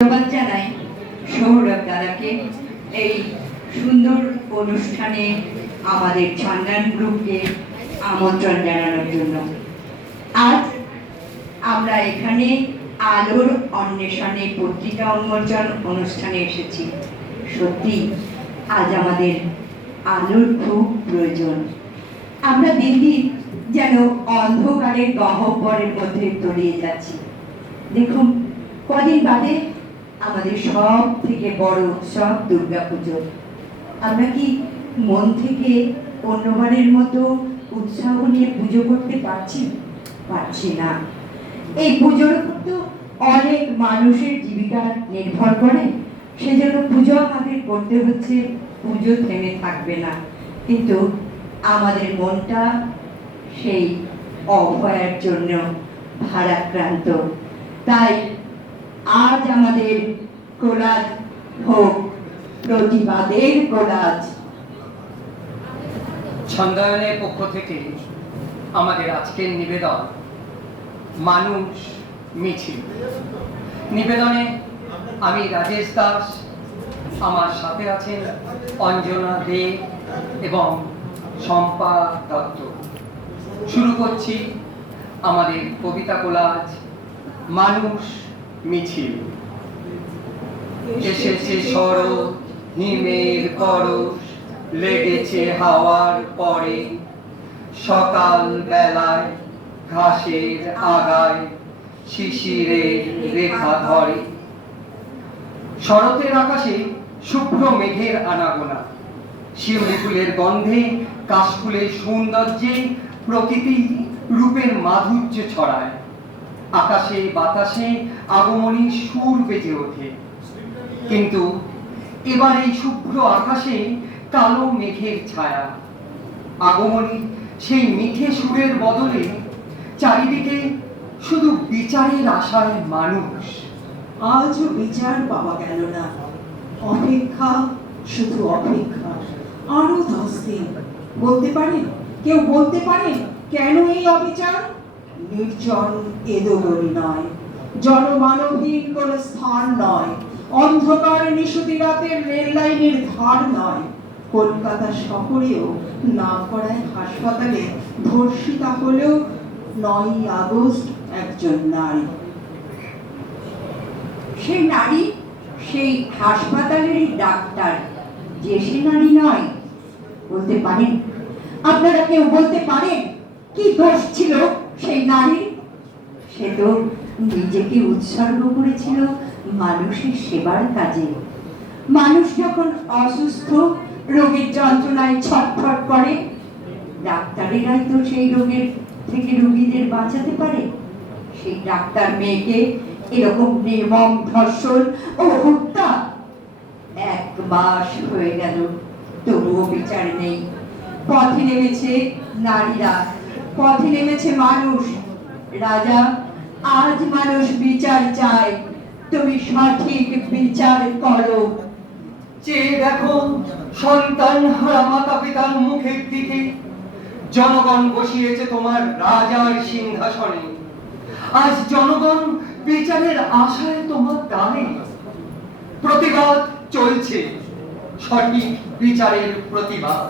ধন্যবাদ জানাই সৌরভ দাদাকে এই সুন্দর অনুষ্ঠানে আমাদের চন্দন গ্রুপকে আমন্ত্রণ জানানোর জন্য। আজ আমরা এখানে আলোর অন্বেষণে পত্রিকা উন্মোচন অনুষ্ঠানে এসেছি। সত্যি, আজ আমাদের আলোর খুব প্রয়োজন। আমরা দিন দিন যেন অন্ধকারের গহ্বরের মধ্যে তলিয়ে যাচ্ছি। দেখুন, কদিন বাদে আমাদের সব থেকে বড় উৎসব দুর্গাপুজো। আমরা কি মন থেকে অন্যবারের মতো উৎসাহ নিয়ে পুজো করতে পারছি? পারছি না। এই পুজোর উপর তো অনেক মানুষের জীবিকা নির্ভর করে, সেজন্য পুজো আমাদের করতে হচ্ছে, পুজো থেমে থাকবে না। কিন্তু আমাদের মনটা সেই অভয়ার জন্য ভারাক্রান্ত। তাই আজ আমাদের কোলাজ হোক প্রতিবাদের কোলাজ ছন্দায়নের পক্ষ থেকে আমাদের আজকের নিবেদন মানুষ মিছিল। নিবেদনে আমি রাজেশ দাস, আমার সাথে আছেন অঞ্জনা দে এবং শম্পা দত্ত। শুরু করছি আমাদের কবিতা কোলাজ মানুষ মিছিল। এসেছে শরৎ হিমের পরশ লেগেছে হাওয়ার পরে। সকাল বেলায় ঘাসের আগায় শিশিরের রেখা ধরে। শরতের আকাশে শুভ্র মেঘের আনাগোনা। শিউলি ফুলের গন্ধে কাশফুলের সৌন্দর্যে প্রকৃতি রূপের মাধুর্য ছড়ায়। আকাশে, বাতাসে আগমনী সুর বেজে ওঠে। কিন্তু এবার এই শুভ্র আকাশে কালো মেঘের ছায়া। আগমনী সেই মিঠে সুরের বদলে চারিদিকে শুধু বিচারের আশায় মানুষ। আজও বিচার পাওয়া গেল না। অপেক্ষা, শুধু অপেক্ষা। আরও দশ দিন। বলতে পারেন? কেউ বলতে পারেন কেন এই অবিচার? নির্জন এদোগরি নয়। জনমানবহীন কোন স্থান নয়। অন্ধকার নিশুতি রাতের রেল লাইনের ধার নয়। কলকাতা শহরেও নাম করায় হাসপাতালে ধর্ষিতা হলেও নয়ই আগস্ট একজন নারী। সেই নারী, সেই হাসপাতালেরই ডাক্তার। যে সে নারী নয়, বলতে পারেন? আপনারা কেউ বলতে পারেন কি দোষ ছিল? সেই নারী, সে তো নিজেকে উৎসর্গ করেছিল মানুষের সেবার কাজে। মানুষ যখন অসুস্থ, রোগের যন্ত্রণায় ছটফট করে ডাক্তারেরাই তো সেই রোগের থেকে রোগীদের বাঁচাতে পারে। সেই ডাক্তার মেয়েকে এরকম নির্মম ধর্ষণ ও হত্যা এক মাস হয়ে গেল, তবুও বিচার নেই। পথে নেমেছে নারীরা। পথে নেমেছে মানুষ। রাজা, আজ মানুষ বিচার চায়। তুমি সঠিক বিচার করো। চেয়ে দেখো, সন্তান হারা মাতা পিতার মুখের দিকে, জনগণ বসিয়েছে তোমার রাজার সিংহাসনে। আজ জনগণ বিচারের আশায় তোমার দানে প্রতিবাদ চলছে, সঠিক বিচারের প্রতিবাদ।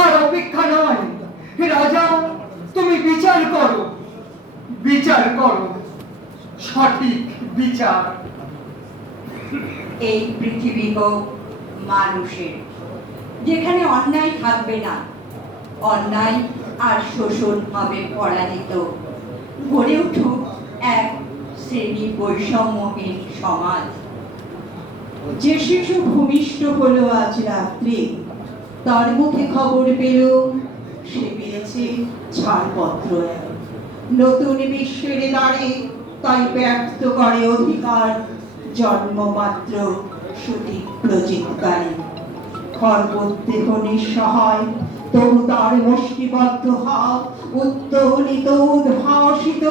আর অপেক্ষা নয় রাজা তুমি বিচার করো। বিচার করো। সঠিক বিচার। এই পৃথিবী হোক মানুষের, যেখানে অন্যায় থাকবে না, অন্যায় আর শোষণ হবে পরাজিত। গড়ে উঠুক এক শ্রেণি বৈষম্যহীন সমাজ। যে শিশু ভূমিষ্ঠ হলো আজ রাত্রে, তার মুখে খবর পেল সে পেয়েছে ছাড়পত্র। নতুন বিশ্বের দ্বারে তাই ব্যক্ত করে অধিকার, জন্মমাত্র সঠিক প্রচিৎকারে খর্বদেহ নিঃসহায়, তবু তার মুষ্টিবদ্ধ হাত উত্তোলিত, উদ্ভাসিত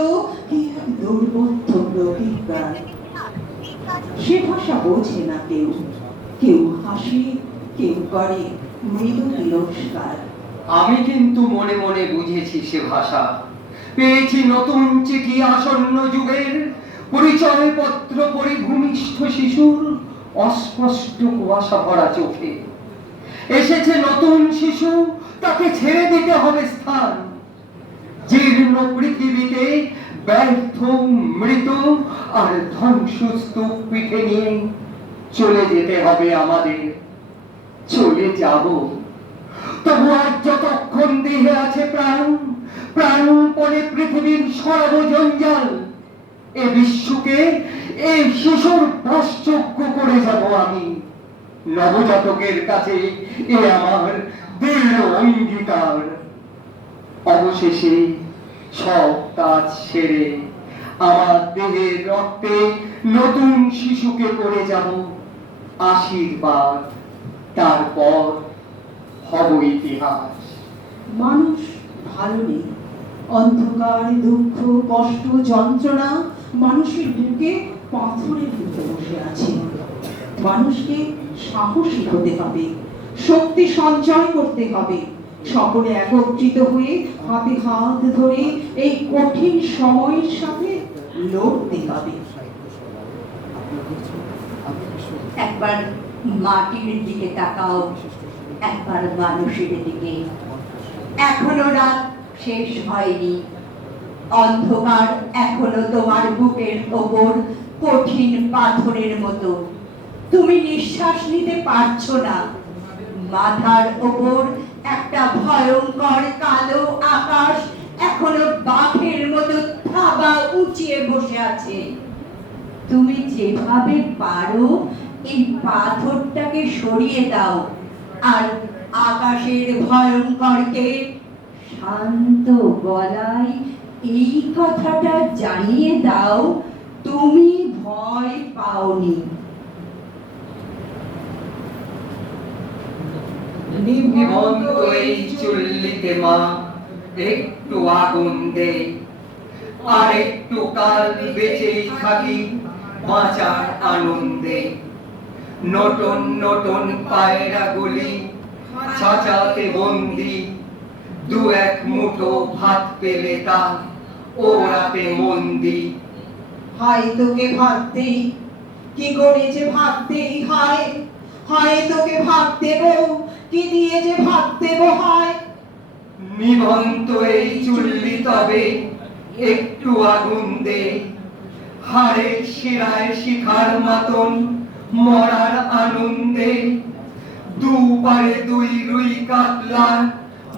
সে ভাষা বোঝে না কেউ। কেউ হাসে, কেউ করে মৃদু তিরস্কার। আমি কিন্তু মনে মনে বুঝেছি সে ভাষা। পেয়েছি নতুন চিঠি আসন্ন যুগের পরিচয় পত্র পরিভূমিষ্ঠ শিশুর অস্পষ্ট কুয়াশা ভরা চোখে। এসেছে নতুন শিশু, তাকে ছেড়ে দিতে হবে স্থান। জীর্ণ পৃথিবীতে ব্যর্থ, মৃত আর ধ্বংসস্তূপ পিঠে নিয়ে চলে যেতে হবে আমাদের। চলে যাব তবু আর যতক্ষণ দেহে আছে প্রাণ প্রাণপণে পৃথিবীর সর্বজঞ্জাল, এ বিশ্বকে এই শিশুর বাসযোগ্য করে যাব আমি। নবজাতকের কাছে এ আমার দৃঢ় অঙ্গীকার। অবশেষে সব কাজ সেরে আমার দেহের রক্তে নতুন শিশুকে করে যাব আশীর্বাদ। তারপর হব ইতিহাস মানুষ ভালো নেই। অন্ধকার দুঃখ কষ্ট যন্ত্রণা মানুষের বুকে পাথরের মতো বসে আছে। মানুষকে সাহসী হতে হবে শক্তি সঞ্চয় করতে হবে। সকলে একত্রিত হয়ে হাতে হাত ধরে এই কঠিন সময়ের সাথে লড়তে হবে। একবার মাটির দিকে তাকাও। একবার মানুষের দিকে। এখনও রাত শেষ হয়নি। অন্ধকার এখনও তোমার বুকের ওপর কঠিন পাথরের মতো। তুমি নিঃশ্বাস নিতে পারছ না। মাথার ওপর একটা ভয়ঙ্কর কালো আকাশ এখনও বাঘের মতো থাবা উঁচিয়ে বসে আছে। তুমি যেভাবে পারো, এই পাথরটাকে সরিয়ে দাও। আর আকাশের ভয়ঙ্করকে শান্ত গলায় এই কথাটা জানিয়ে দাও, তুমি ভয় পাওনি। চুল্লিতে মা, একটু আগুন দে। আর একটু কাল বেঁচেই থাকি, বাঁচার আনন্দে। নতুন নতুন পায়রা গুলি ছাঁচাতে বন্দি। দু এক মুঠো ভাত পেলে তা ওরাতে মন্দি। হায় তোকে ভাবতেই কি করে যে ভাবতেই হায়? হায় তোকে ভাব দেব কি দিয়ে যে ভাব দেব হায়? নিভন্ত এই চুল্লি তবে একটু আগুন দে। হাড়ে শিরায় শিখার মতন মরার আনন্দে দুপারে দুই রুই কাতলার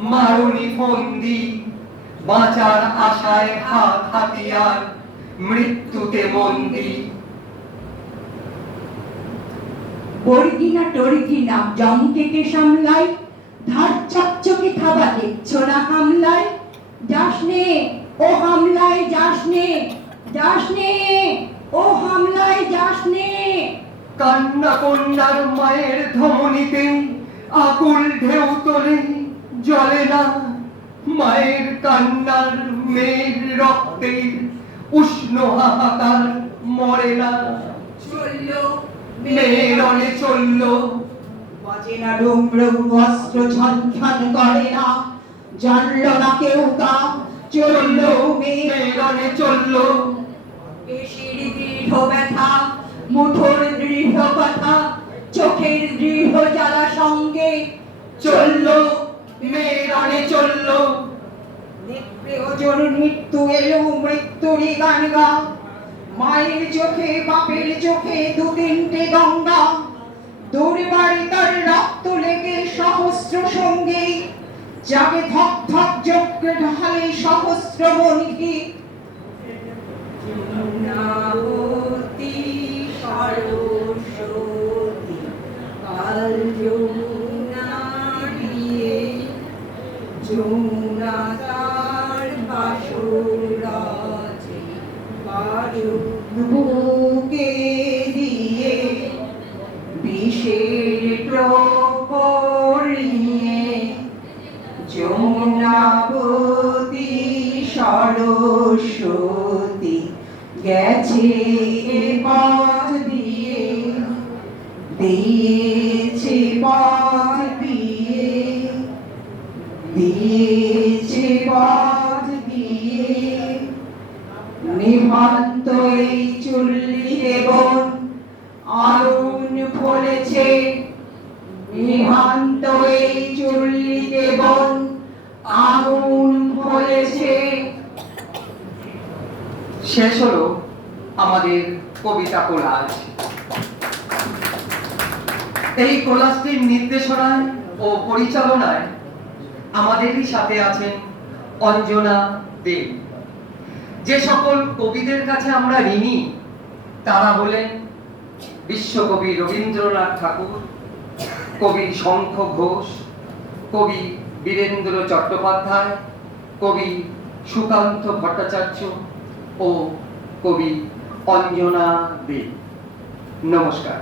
মারণি ফন্দি। বাঁচার আশায় হাত হাতিয়ার, মৃত্যুতে বন্দি জমকেকে সামলাই ধার চকচকে থাবা দেখছ না হামলায়। যাসনে ও হামলায় যাসনে যাসনে ও হামলায় যাসনে কান্না কন্যার মায়ের ধমনীতে আকুল ঢেউ তোলে জলে না। মায়ের কান্নার মেয়ের রক্তের উষ্ণ হাহাকার মরে না। চলল মেরনে চলল। বাজে না ডুমরু অস্ত্র ঝন ঝন করে না। জানলো না কেউ তা। চলল মেয়ে মেরনে চলল। পেশির দৃঢ় ব্যথা। মুঠোর দৃঢ় কথা চোখের দৃঢ় জ্বালা সঙ্গে চলল, মেরনে চলল। নেত্রে ওজন মৃত্যু এলো মৃত্যুরই গান গা। মায়ের চোখে, বাপের চোখে দু তিনটে গঙ্গা। দৌড়বাড়ি তার রক্ত লেগে সহস্র সঙ্গী। যাকে ধক ধক যজ্ঞে ঢালে সহস্র নাবতী দিয়েছে এই ফলেছে নিহান্ত এই বন আগুন ফলেছে শেষ হলো আমাদের কবিতা কোলাজ। এই কোলাজটির নির্দেশনায় ও পরিচালনায় আমাদেরই সাথে আছেন অঞ্জনা দেব যে সকল কবিদের কাছে আমরা ঋণী, তারা হলেন বিশ্বকবি রবীন্দ্রনাথ ঠাকুর, কবি শঙ্খ ঘোষ, কবি বীরেন্দ্র চট্টোপাধ্যায়, কবি সুকান্ত ভট্টাচার্য ও কবি অঞ্জনা দেব নমস্কার।